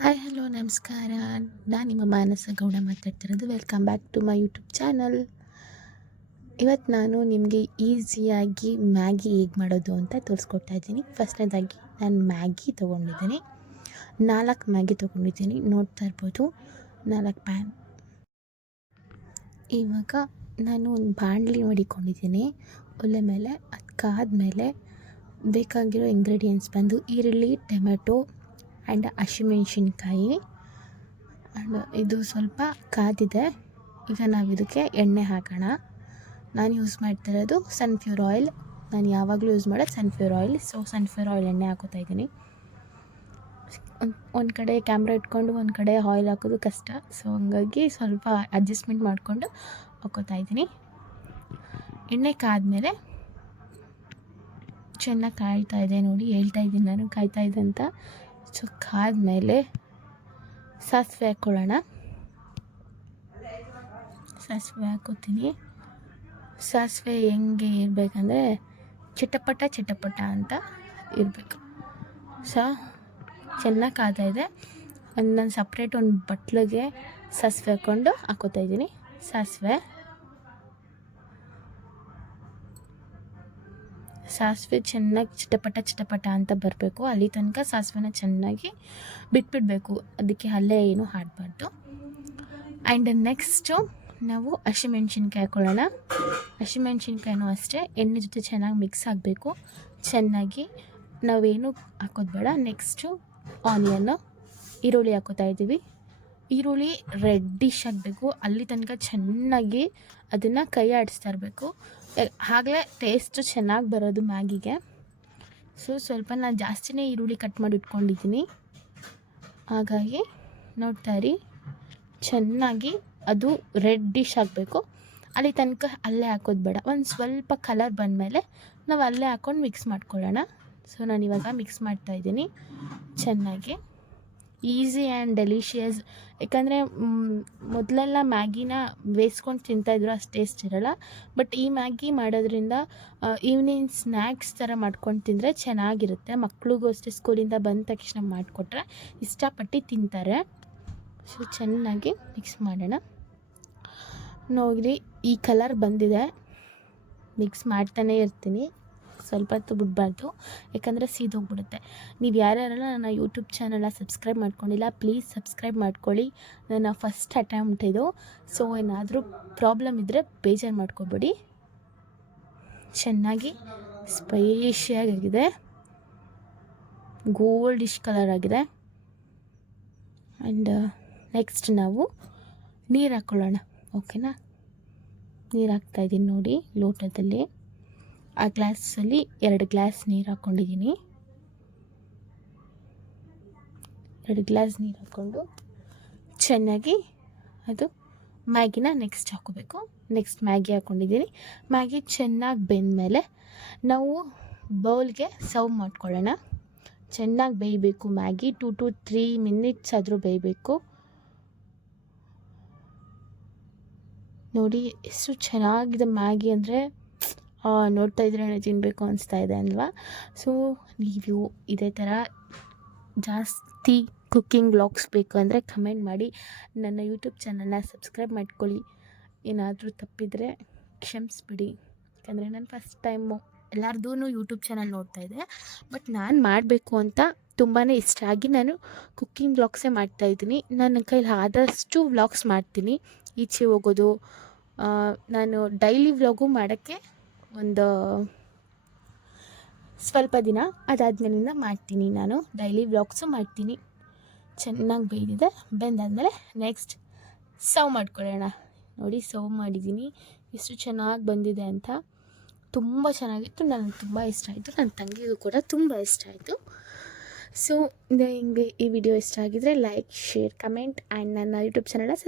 Hi hello ನಮಸ್ಕಾರ. ನಾನು ನಿಮ್ಮ ಮಾನಸ ಗೌಡ ಮಾತಾಡ್ತಿರೋದು. Welcome back to my YouTube channel. ಇವತ್ತು ನಾನು ನಿಮಗೆ ಈಸಿಯಾಗಿ ಮ್ಯಾಗಿ ಹೇಗೆ ಮಾಡೋದು ಅಂತ ತೋರಿಸ್ಕೊಡ್ತಾ ಇದ್ದೀನಿ. ಫಸ್ಟ್ನೇದಾಗಿ ನಾನು ಮ್ಯಾಗಿ ತೊಗೊಂಡಿದ್ದೀನಿ, 4 ಮ್ಯಾಗಿ ತೊಗೊಂಡಿದ್ದೀನಿ, ನೋಡ್ತಾ ಇರ್ಬೋದು 4 ಪ್ಯಾನ್. ಇವಾಗ ನಾನು ಒಂದು ಬಾಣಲಿ ಮಡಿಕೊಂಡಿದ್ದೀನಿ ಒಲೆ ಮೇಲೆ. ಅದಕ್ಕಾದ್ಮೇಲೆ ಬೇಕಾಗಿರೋ ಇಂಗ್ರೀಡಿಯೆಂಟ್ಸ್ ಬಂದು ಈರುಳ್ಳಿ, ಟೊಮೆಟೊ ಆ್ಯಂಡ್ ಹಸಿಮೆಣ್ಸಿನ್ಕಾಯಿ. ಆ್ಯಂಡ್ ಇದು ಸ್ವಲ್ಪ ಕಾದಿದೆ. ಈಗ ನಾವು ಇದಕ್ಕೆ ಎಣ್ಣೆ ಹಾಕೋಣ. ನಾನು ಯೂಸ್ ಮಾಡ್ತಿರೋದು ಸನ್ಫ್ಲವರ್ ಆಯಿಲ್. ನಾನು ಯಾವಾಗಲೂ ಯೂಸ್ ಮಾಡೋದು sunflower oil. So sunflower oil ಎಣ್ಣೆ ಹಾಕೋತಾ ಇದ್ದೀನಿ. ಒಂದು ಕಡೆ ಕ್ಯಾಮ್ರಾ ಇಟ್ಕೊಂಡು ಒಂದು ಕಡೆ ಆಯಿಲ್ ಹಾಕೋದು ಕಷ್ಟ. ಸೊ ಹಂಗಾಗಿ ಸ್ವಲ್ಪ ಅಡ್ಜಸ್ಟ್ಮೆಂಟ್ ಮಾಡಿಕೊಂಡು ಹಾಕೋತಾ ಇದ್ದೀನಿ. ಎಣ್ಣೆ ಕಾದ್ಮೇಲೆ ಚೆನ್ನಾಗಿ ಕಾಯ್ತಾ ಇದೆ ನೋಡಿ, ಹೇಳ್ತಾ ಇದ್ದೀನಿ ನಾನು ಕಾಯ್ತಾ ಇದೆ ಅಂತ. ಸೊ ಕಾದ್ಮೇಲೆ ಸಾಸಿವೆ ಹಾಕ್ಕೊಳ್ಳೋಣ. ಸಾಸಿವೆ ಹಾಕೋತೀನಿ. ಸಾಸಿವೆ ಹೆಂಗೆ ಇರಬೇಕಂದ್ರೆ ಚಿಟಪಟ ಚಿಟಪಟ ಅಂತ ಇರಬೇಕು. ಸೊ ಚೆನ್ನಾಗಿ ಕಾಯ್ತಾ ಇದೆ. ನಾನು ಸಪ್ರೇಟ್ ಒಂದು ಬಟ್ಲಿಗೆ ಸಾಸಿವೆ ಹಾಕ್ಕೊಂಡು ಹಾಕೋತಾ ಇದ್ದೀನಿ. ಸಾಸಿವೆ ಚೆನ್ನಾಗಿ ಚಿಟಪಟ ಅಂತ ಬರಬೇಕು. ಅಲ್ಲಿ ತನಕ ಸಾಸಿವೆನ ಚೆನ್ನಾಗಿ ಬಿಟ್ಬಿಡಬೇಕು. ಅದಕ್ಕೆ ಅಲ್ಲೇ ಏನು ಹಾಡಬಾರ್ದು. ಆ್ಯಂಡ್ ನೆಕ್ಸ್ಟು ನಾವು ಹಸಿಮೆಣ್ಸಿನ್ಕಾಯಿ ಹಾಕ್ಕೊಳ್ಳೋಣ. ಹಸಿಮೆಣ್ಸಿನ್ಕಾಯಿನೂ ಅಷ್ಟೇ ಎಣ್ಣೆ ಜೊತೆ ಚೆನ್ನಾಗಿ ಮಿಕ್ಸ್ ಆಗಬೇಕು. ಚೆನ್ನಾಗಿ ನಾವೇನು ಹಾಕೋದು ಬೇಡ. ನೆಕ್ಸ್ಟು ಆನಿಯನ್ನು, ಈರುಳ್ಳಿ ಹಾಕೋತಾ ಇದ್ದೀವಿ. ಈರುಳ್ಳಿ ರೆಡ್ಡಿಶ್ ಆಗಬೇಕು. ಅಲ್ಲಿ ತನಕ ಚೆನ್ನಾಗಿ ಅದನ್ನು ಕೈ ಆಡಿಸ್ತಾ ಇರಬೇಕು. ಆಗಲೇ ಟೇಸ್ಟು ಚೆನ್ನಾಗಿ ಬರೋದು ಮ್ಯಾಗಿಗೆ. ಸೊ ಸ್ವಲ್ಪ ನಾನು ಜಾಸ್ತಿನೇ ಈರುಳ್ಳಿ ಕಟ್ ಮಾಡಿ ಇಟ್ಕೊಂಡಿದ್ದೀನಿ. ಹಾಗಾಗಿ ನೋಡ್ತಾ ಇರಿ, ಚೆನ್ನಾಗಿ ಅದು ರೆಡ್ಡಿಶ್ ಆಗಬೇಕು. ಅಲ್ಲಿ ತನಕ ಅಲ್ಲೇ ಹಾಕೋದು ಬೇಡ. ಒಂದು ಸ್ವಲ್ಪ ಕಲರ್ ಬಂದಮೇಲೆ ನಾವು ಅಲ್ಲೇ ಹಾಕ್ಕೊಂಡು ಮಿಕ್ಸ್ ಮಾಡ್ಕೊಳ್ಳೋಣ. ಸೊ ನಾನಿವಾಗ ಮಿಕ್ಸ್ ಮಾಡ್ತಾಯಿದ್ದೀನಿ ಚೆನ್ನಾಗಿ. Easy and delicious. ಯಾಕಂದರೆ ಮೊದಲೆಲ್ಲ ಮ್ಯಾಗಿನ ಬೇಯಿಸ್ಕೊಂಡು ತಿಂತಾಯಿದ್ರು, ಅಷ್ಟು ಟೇಸ್ಟ್ ಇರೋಲ್ಲ. ಬಟ್ ಈ ಮ್ಯಾಗಿ ಮಾಡೋದ್ರಿಂದ ಈವ್ನಿಂಗ್ ಸ್ನ್ಯಾಕ್ಸ್ ಥರ ಮಾಡ್ಕೊಂಡು ತಿಂದರೆ ಚೆನ್ನಾಗಿರುತ್ತೆ. ಮಕ್ಳಿಗೂ ಅಷ್ಟೇ ಸ್ಕೂಲಿಂದ ಬಂದ ತಕ್ಷಣ ಮಾಡಿಕೊಟ್ರೆ ಇಷ್ಟಪಟ್ಟು ತಿಂತಾರೆ. ಸೊ ಚೆನ್ನಾಗಿ ಮಿಕ್ಸ್ ಮಾಡೋಣ. ನೋಡಿ ಈ ಕಲರ್ ಬಂದಿದೆ. ಮಿಕ್ಸ್ ಮಾಡ್ತಾನೇ ಇರ್ತೀನಿ, ಸ್ವಲ್ಪ ಹೊತ್ತು ಬಿಡಬಾರ್ದು, ಯಾಕಂದರೆ ಸೀದೋಗ್ಬಿಡುತ್ತೆ. ನೀವು ಯಾರ್ಯಾರೆಲ್ಲ ನನ್ನ ಯೂಟ್ಯೂಬ್ ಚಾನಲ್ನ ಸಬ್ಸ್ಕ್ರೈಬ್ ಮಾಡ್ಕೊಂಡಿಲ್ಲ, ಪ್ಲೀಸ್ ಸಬ್ಸ್ಕ್ರೈಬ್ ಮಾಡ್ಕೊಳ್ಳಿ. ನನ್ನ ಫಸ್ಟ್ ಅಟೆಂಪ್ಟ್ ಇದು. ಸೊ ಏನಾದರೂ ಪ್ರಾಬ್ಲಮ್ ಇದ್ದರೆ ಬೇಜಾರು ಮಾಡ್ಕೊಬೇಡಿ. ಚೆನ್ನಾಗಿ ಸ್ಪೈಷಿಯಾಗಿದೆ, ಗೋಲ್ಡಿಶ್ ಕಲರ್ ಆಗಿದೆ. ಆ್ಯಂಡ್ ನೆಕ್ಸ್ಟ್ ನಾವು ನೀರು ಹಾಕ್ಕೊಳ್ಳೋಣ. ಓಕೆನಾ? ನೀರು ಹಾಕ್ತಾಯಿದ್ದೀನಿ ನೋಡಿ ಲೋಟದಲ್ಲಿ. ಆ ಗ್ಲಾಸಲ್ಲಿ 2 ಗ್ಲಾಸ್ ನೀರು ಹಾಕ್ಕೊಂಡಿದ್ದೀನಿ. 2 ಗ್ಲಾಸ್ ನೀರು ಹಾಕ್ಕೊಂಡು ಚೆನ್ನಾಗಿ ಅದು ಮ್ಯಾಗಿನ ನೆಕ್ಸ್ಟ್ ಹಾಕೋಬೇಕು. ನೆಕ್ಸ್ಟ್ ಮ್ಯಾಗಿ ಹಾಕ್ಕೊಂಡಿದ್ದೀನಿ. ಮ್ಯಾಗಿ ಚೆನ್ನಾಗಿ ಬೆಂದಮೇಲೆ ನಾವು ಬೌಲ್ಗೆ ಸರ್ವ್ ಮಾಡ್ಕೊಳ್ಳೋಣ. ಚೆನ್ನಾಗಿ ಬೇಯಬೇಕು ಮ್ಯಾಗಿ. 2 to 3 minutes ಆದರೂ ಬೇಯಬೇಕು. ನೋಡಿ ಎಷ್ಟು ಚೆನ್ನಾಗಿದೆ ಮ್ಯಾಗಿ ಅಂದರೆ ನೋಡ್ತಾ ಇದ್ರೆ ತಿನ್ನಬೇಕು ಅನಿಸ್ತಾ ಇದೆ ಅಲ್ವಾ? ಸೊ ನೀವು ಇದೇ ಥರ ಜಾಸ್ತಿ ಕುಕ್ಕಿಂಗ್ ವ್ಲಾಗ್ಸ್ ಬೇಕು ಅಂದರೆ ಕಮೆಂಟ್ ಮಾಡಿ. ನನ್ನ ಯೂಟ್ಯೂಬ್ ಚಾನಲ್ನ ಸಬ್ಸ್ಕ್ರೈಬ್ ಮಾಡ್ಕೊಳ್ಳಿ. ಏನಾದರೂ ತಪ್ಪಿದರೆ ಕ್ಷಮಿಸ್ಬಿಡಿ. ಯಾಕಂದರೆ ನಾನು ಫಸ್ಟ್ ಟೈಮು ಎಲ್ಲರದೂ ಯೂಟ್ಯೂಬ್ ಚಾನಲ್ ನೋಡ್ತಾ ಇದ್ದೆ. ಬಟ್ ನಾನು ಮಾಡಬೇಕು ಅಂತ ತುಂಬಾ ಇಷ್ಟ ಆಗಿ ನಾನು ಕುಕ್ಕಿಂಗ್ ವ್ಲಾಗ್ಸೇ ಮಾಡ್ತಾಯಿದ್ದೀನಿ. ನನ್ನ ಕೈಲಿ ಆದಷ್ಟು ವ್ಲಾಗ್ಸ್ ಮಾಡ್ತೀನಿ. ಈಚೆ ಹೋಗೋದು, ನಾನು ಡೈಲಿ ವ್ಲಾಗು ಮಾಡೋಕ್ಕೆ ಒಂದು ಸ್ವಲ್ಪ ದಿನ ಅದಾದಮೇಲಿಂದ ಮಾಡ್ತೀನಿ. ನಾನು ಡೈಲಿ ವ್ಲಾಗ್ಸು ಮಾಡ್ತೀನಿ. ಚೆನ್ನಾಗಿ ಬೇಯ್ದಿದೆ. ಬೆಂದಾದಮೇಲೆ ನೆಕ್ಸ್ಟ್ ಸರ್ವ್ ಮಾಡ್ಕೊಳ್ಳೋಣ. ನೋಡಿ ಸರ್ವ್ ಮಾಡಿದ್ದೀನಿ, ಎಷ್ಟು ಚೆನ್ನಾಗಿ ಬಂದಿದೆ ಅಂತ. ತುಂಬ ಚೆನ್ನಾಗಿತ್ತು, ನನಗೆ ತುಂಬ ಇಷ್ಟ ಆಯಿತು. ನನ್ನ ತಂಗಿಗೂ ಕೂಡ ತುಂಬ ಇಷ್ಟ ಆಯಿತು. ಸೊ ನಿಮಗೆ ಈ ವಿಡಿಯೋ ಇಷ್ಟ ಆಗಿದರೆ ಲೈಕ್, ಶೇರ್, ಕಮೆಂಟ್ ಆ್ಯಂಡ್ ನನ್ನ ಯೂಟ್ಯೂಬ್ ಚಾನಲ್ನ